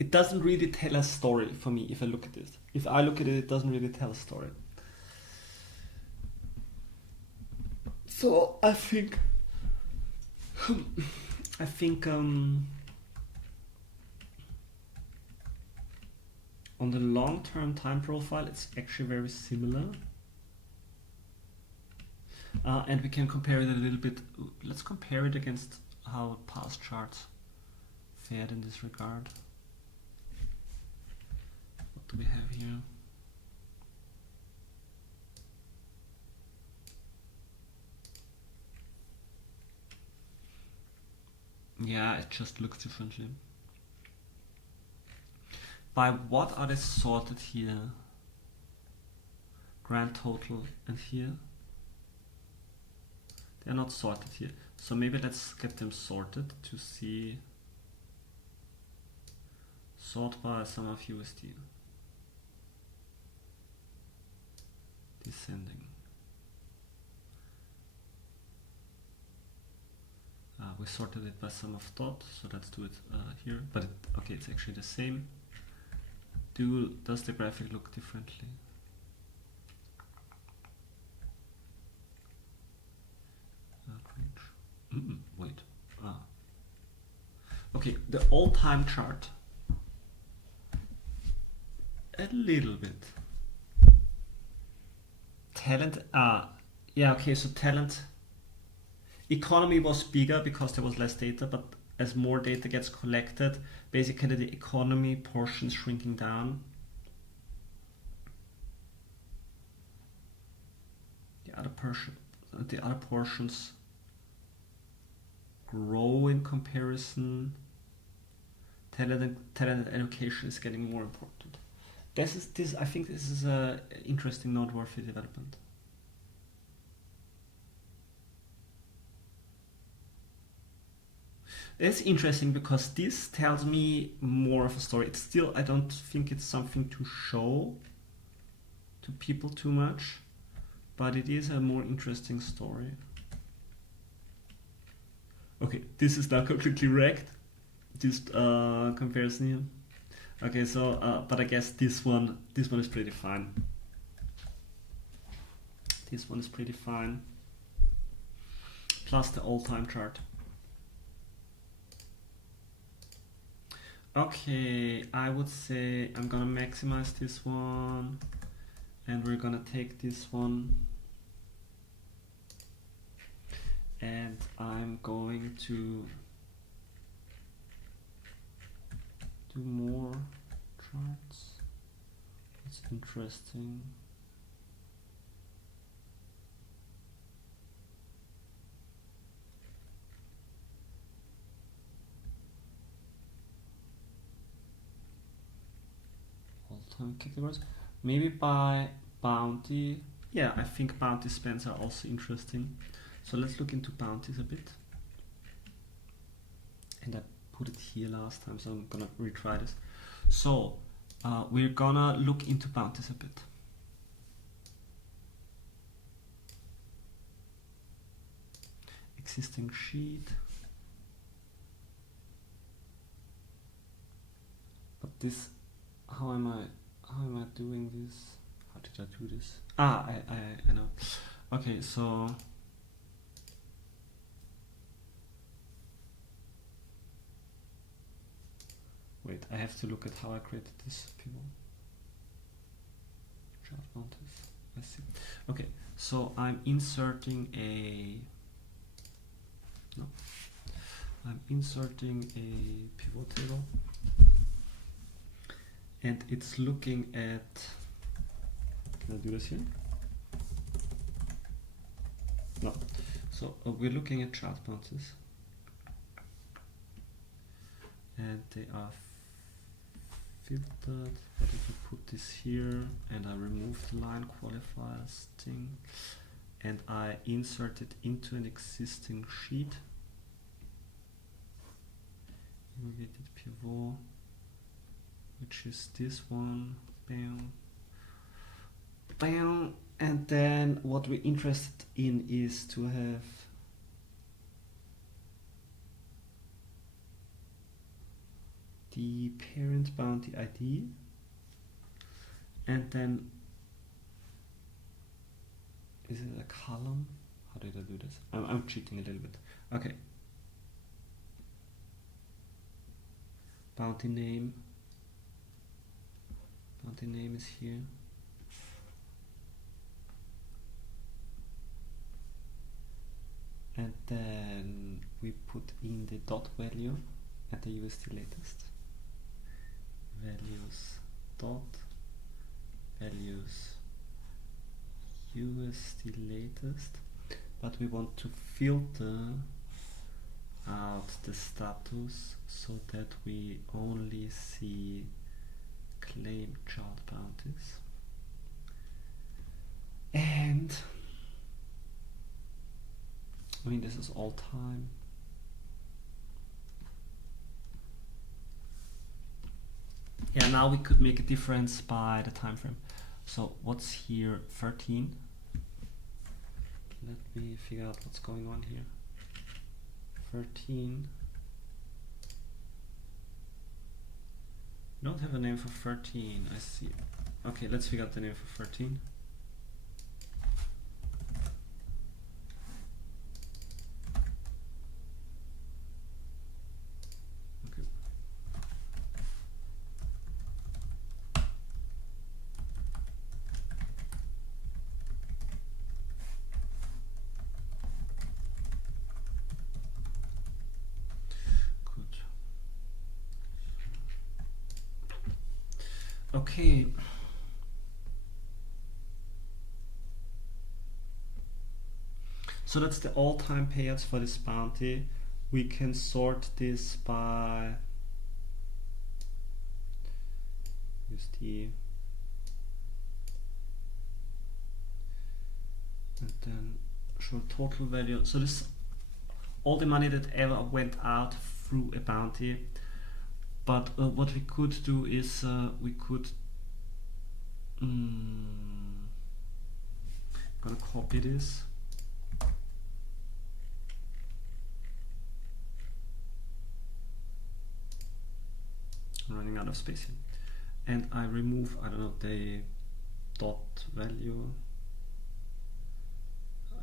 It doesn't really tell a story for me if I look at it. If I look at it, it doesn't really tell a story. So I think on the long-term time profile, it's actually very similar. And we can compare it a little bit. Let's compare it against how past charts fared in this regard. What do we have here? Yeah, it just looks differently. By what are they sorted here? Grand total and here? They're not sorted here. So maybe let's get them sorted to see. Sort by sum of USD. Descending. We sorted it by sum of dot, so let's do it here. But okay, it's actually the same. Does the graphic look differently? Wait. Okay, the all-time chart. A little bit. Talent. Yeah. Okay. So talent. Economy was bigger because there was less data, but as more data gets collected, basically the economy portion is shrinking down. The other portions grow in comparison. Talent allocation is getting more important. I think this is an interesting, noteworthy development. It's interesting because this tells me more of a story. It's still, I don't think it's something to show to people too much, but it is a more interesting story. Okay, this is now completely wrecked. This comparison here. Okay, so but I guess this one is pretty fine. This one is pretty fine. Plus the all-time chart. Okay, I would say I'm gonna maximize this one, and we're gonna take this one, and I'm going to do more charts. It's interesting. All-time categories. Maybe by bounty. Yeah, I think bounty spends are also interesting. So let's look into bounties a bit. And I put it here last time, so I'm gonna retry this. So we're gonna look into bounties a bit. Existing sheet. But this, how am I doing this? How did I do this? Ah, I know. Okay, so wait, I have to look at how I created this pivot. Chart bounties. I see. Okay, so I'm inserting a pivot table, and it's looking at. Can I do this here? No. So we're looking at chart bounties, and they are filtered. But if I put this here and I remove the line qualifiers thing, and I insert it into an existing sheet, aggregated pivot, which is this one, bam, bam, and then what we're interested in is to have the parent bounty ID, and then is it a column? How did I do this? I'm cheating a little bit. Okay. Bounty name is here. And then we put in the dot value at the USD latest. Values dot values USD latest, but we want to filter out the status so that we only see claim chart bounties, and I mean this is all time. Yeah, now we could make a difference by the time frame. So what's here? 13. Let me figure out what's going on here. 13. We don't have a name for 13. I see. Okay, let's figure out the name for 13. Okay. So that's the all-time payouts for this bounty. We can sort this by USD, and then show total value. So this all the money that ever went out through a bounty. But what we could do is we could gonna copy this, I'm running out of space here, and I remove, I don't know, the dot value,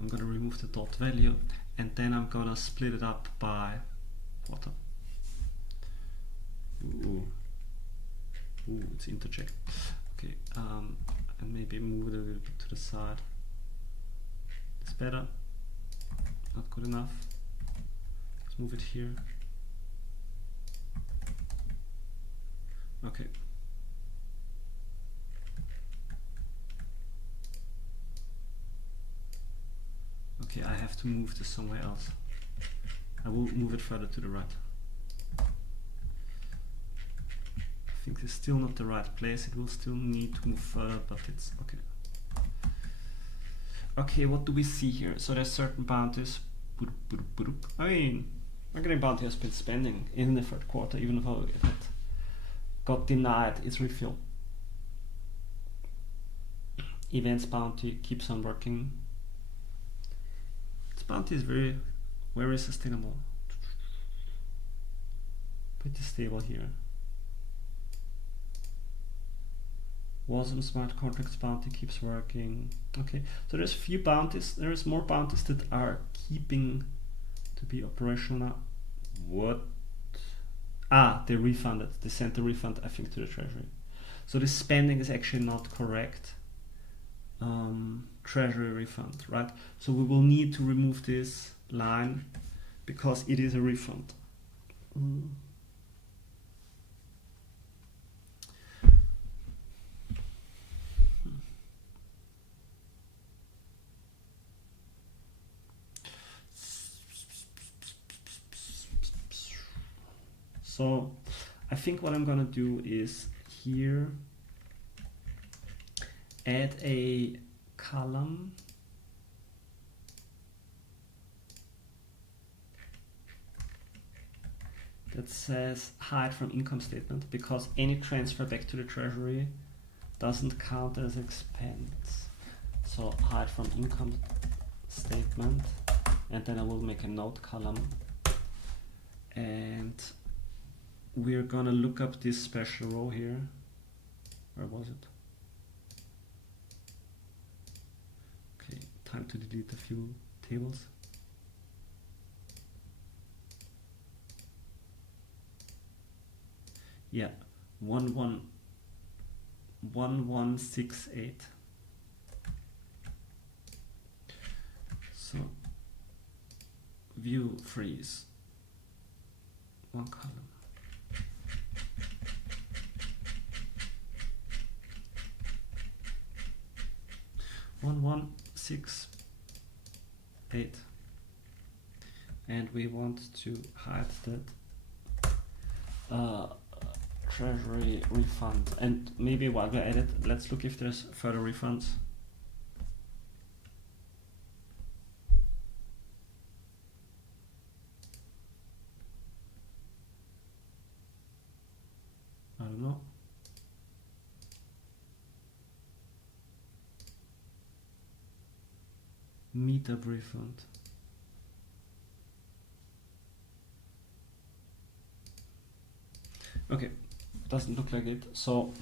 I'm gonna remove the dot value, and then I'm gonna split it up by quarter. Ooh, it's interject. Okay, and maybe move it a little bit to the side. It's better. Not good enough. Let's move it here. Okay. Okay, I have to move this somewhere else. I will move it further to the right. I think it's still not the right place. It will still need to move further, but it's okay. Okay, what do we see here? So there's certain bounties. I mean, marketing bounty has been spending in the third quarter, even though it had got denied its refill. Events bounty keeps on working. Its bounty is very, very sustainable. Pretty stable here. Wasm smart contracts bounty keeps working. Okay, so there's few bounties. There's more bounties that are keeping to be operational now. What? Ah, they refunded. They sent the refund, I think, to the Treasury. So this spending is actually not correct. Treasury refund, right? So we will need to remove this line because it is a refund. So I think what I'm gonna do is here add a column that says hide from income statement, because any transfer back to the Treasury doesn't count as expense. So hide from income statement, and then I will make a note column, and we're gonna look up this special row here. Where was it? Okay, time to delete a few tables. Yeah, 1168. So view freeze, one column. One, 168, and we want to hide that Treasury refund. And maybe while we're at it, let's look if there's further refunds. I don't know. Meetup refund. Okay, doesn't look like it. So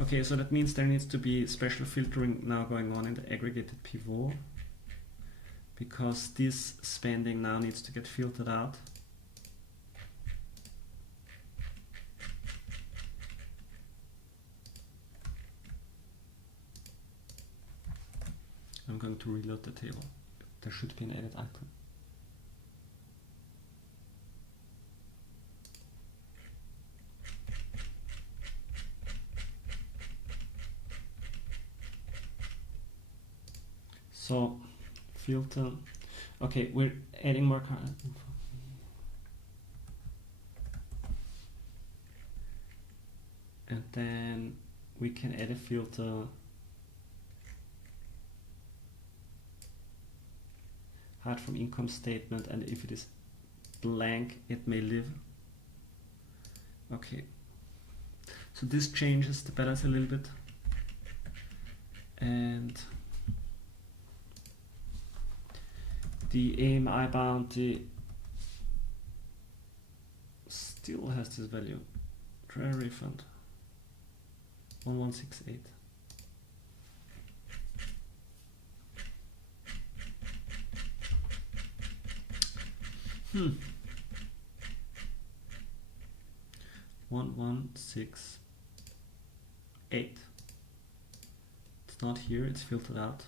okay, so that means there needs to be special filtering now going on in the aggregated pivot, because this spending now needs to get filtered out. I'm going to reload the table. There should be an edit icon. So filter. Okay, we're adding more current info. And then we can add a filter. Hide from income statement, and if it is blank, it may live. Okay. So this changes the balance a little bit. And the AMI bounty still has this value. Treasury refund 1168. 1168. It's not here, it's filtered out.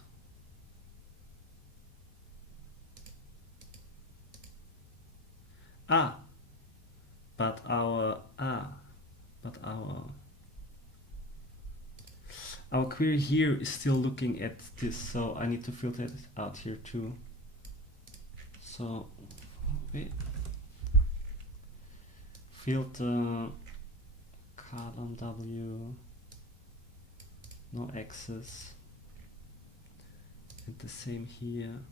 But our query here is still looking at this, so I need to filter it out here too. So wait. Filter column W, no access, and the same here.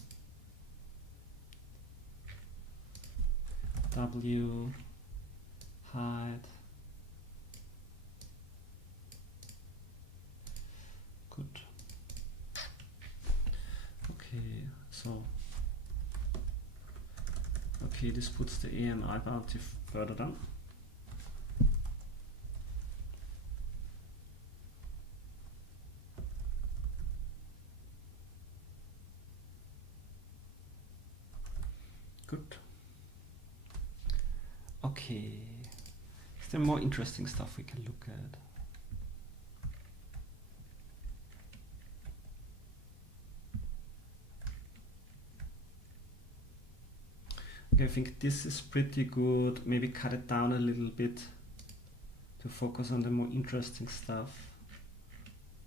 W, hide. Good. Okay, so this puts the AMI bounty further down. Good. Okay. Is there more interesting stuff we can look at? Okay, I think this is pretty good. Maybe cut it down a little bit to focus on the more interesting stuff.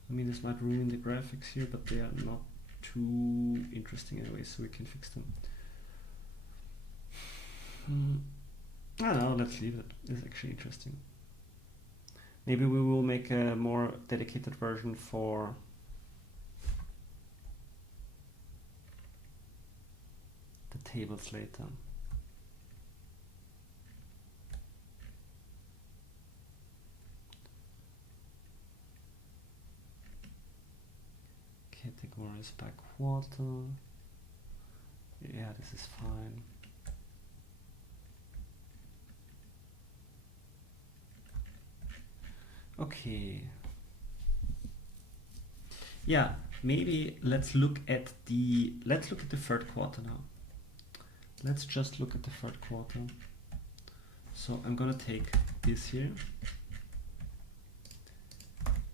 I mean, this might ruin the graphics here, but they are not too interesting anyway, so we can fix them. I don't know, let's leave it. It's actually interesting. Maybe we will make a more dedicated version for the tables later. Categories by quarter. Yeah, this is fine. Okay. Yeah, maybe let's look at the third quarter now. Let's just look at the third quarter. So I'm gonna take this here.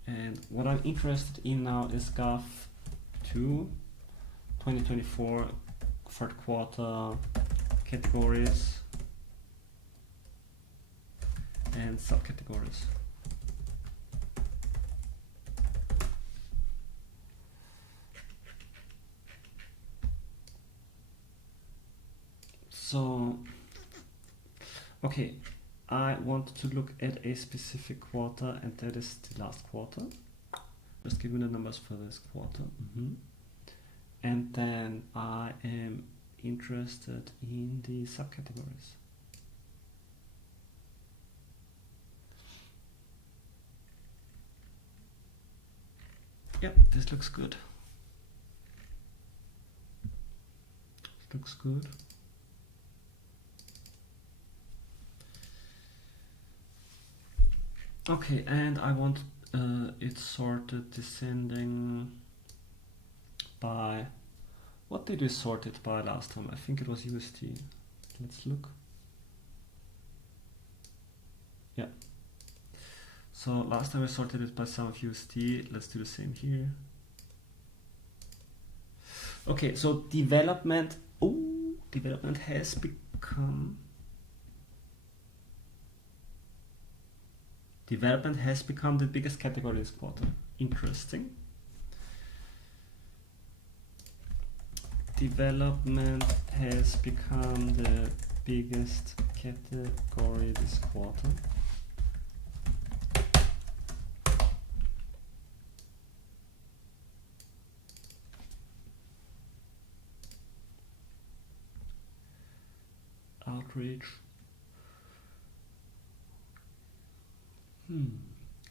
And what I'm interested in now is GAF 2 2024 third quarter categories and subcategories. So, okay, I want to look at a specific quarter, and that is the last quarter. Just give me the numbers for this quarter. And then I am interested in the subcategories. Yep, this looks good. This looks good. Okay, and I want it sorted descending by, what did we sort it by last time? I think it was USD. Let's look. Yeah. So last time I sorted it by sum of USD. Let's do the same here. Okay, so development has become the biggest category this quarter. Interesting. Development has become the biggest category this quarter. Outreach.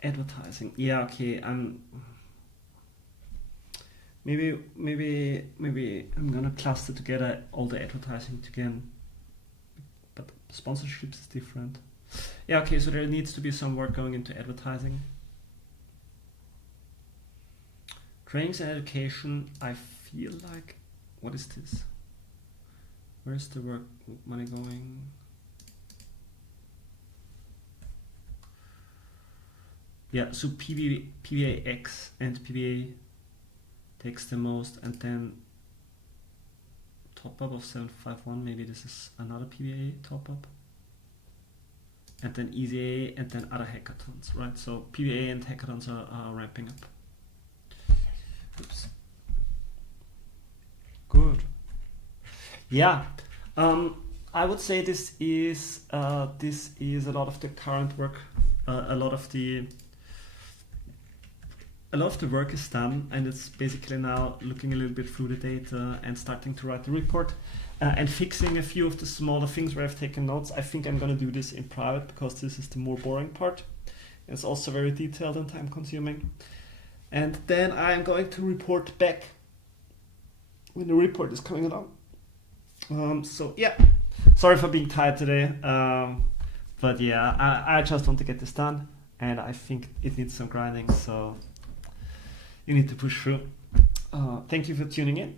Advertising. Yeah, okay. Maybe I'm gonna cluster together all the advertising again. But sponsorships is different. Yeah, okay, so there needs to be some work going into advertising. Trainings and education, I feel like, what is this? Where's the work money going? Yeah, so PBAX and PBA takes the most, and then top up of 751, maybe this is another PBA top up. And then EZA, and then other hackathons, right? So PBA and hackathons are ramping up. Oops. Good. Yeah. I would say this is a lot of the current work. A lot of the work is done, and it's basically now looking a little bit through the data and starting to write the report and fixing a few of the smaller things where I've taken notes. I think I'm going to do this in private because this is the more boring part. It's also very detailed and time consuming. And then I'm going to report back when the report is coming along. So yeah, sorry for being tired today. But yeah, I just want to get this done, and I think it needs some grinding, so you need to push through. Thank you for tuning in.